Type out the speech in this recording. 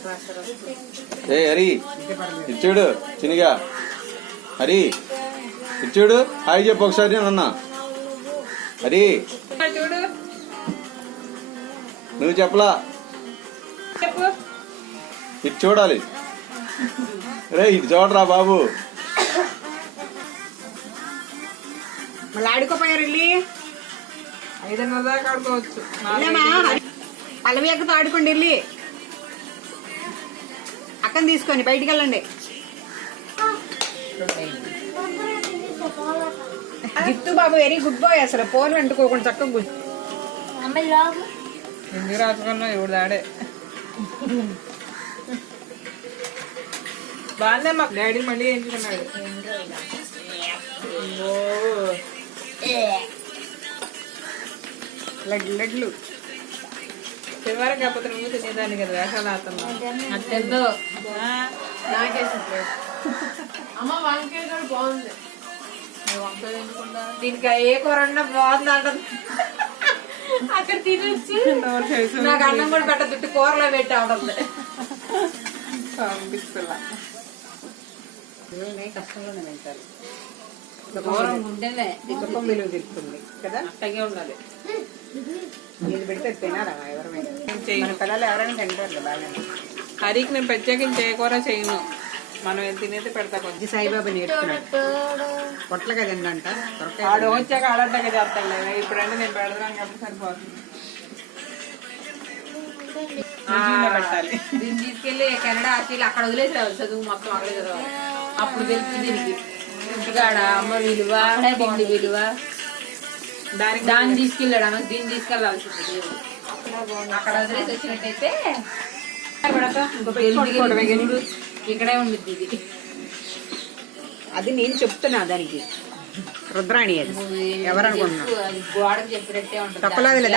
ఏ హరి ఇచ్చాడు చినిగా హరి ఇచ్చాడు హాయ్ చెప్పు ఒకసారి నాన్న హరి చూడు నువ్వు చెప్పలా చెప్పు ఇటు చూడాలి రే ఇటు చూడరా బాబు మళ్ళీ ఆడుకోపోయారు వెళ్ళి 5:30 దాకా ఆడుకోవచ్చు. పల్లవి అక్కతో ఆడుకోండి వెళ్ళి అక్కని తీసుకొని బయటికి వెళ్ళండి. జిత్తు బాబు వెరీ గుడ్ బాయ్ అసలు ఫోన్లు అంటుకోకుండా చక్కగా ఎందుకు రాసుకున్నావు ఇప్పుడు దాడే బాగానే మాకు డాడీ మళ్ళీ ఎంచుకున్నాడు. లడ్లు చివరికి కాకపోతే నువ్వు తినేదాన్ని కదా వేషాలు ఆడుతున్నావు. అట్టెందో దీనికి ఏ కూర అన్నా బాగుంది అంటుంది. అక్కడ తినొచ్చు నాకు అన్నం కూడా పెట్ట దుట్టు కూరలో పెట్టి అవడం పంపిస్తున్నా. కష్టంలోనే తింటారు. దూరం ఉంటేనే దుఃఖం విలువ తెలుస్తుంది కదా. అట్టగే ఉండాలి. వీళ్ళు పెడితే తినారా ఎవరైనా మన పిల్లలు ఎవరైనా తింటారు బాగా. హరికి నేను ప్రత్యేకించి ఏ కూర చేయను, మనం తినేది పెడతా. కొంచెం సాయిబాబా నేర్చుకున్నాడు పొట్లగా తిండంట. ఆడు వచ్చాక ఆడట్టగా చేస్తాను లేదా, ఇప్పుడంటే నేను పెడతాను కాబట్టి సరిపోతుంది. పెట్టాలి. దీన్ని తీసుకెళ్లి కెనడా ఆర్టీలు అక్కడ వదిలేసి చదువు మొత్తం అక్కడే చదవాలి. అప్పుడు తెలుస్తుంది దీనికి ఇంటికాడ అమ్మ విలువ పిండి విలువ. దాన్ని తీసుకెళ్ళాడు అన్న, దీన్ని తీసుకెళ్లాల్సింది. అక్కడ వదిలేసి వచ్చినట్టయితే ఇక్కడే ఉండిద్ది ఇది. అది నేను చెప్తున్నా దానికి రుద్రాణి అది ఎవరనుకుంటున్నా గోడకు చెప్పినట్టే ఉంటుంది. తప్పలేదు.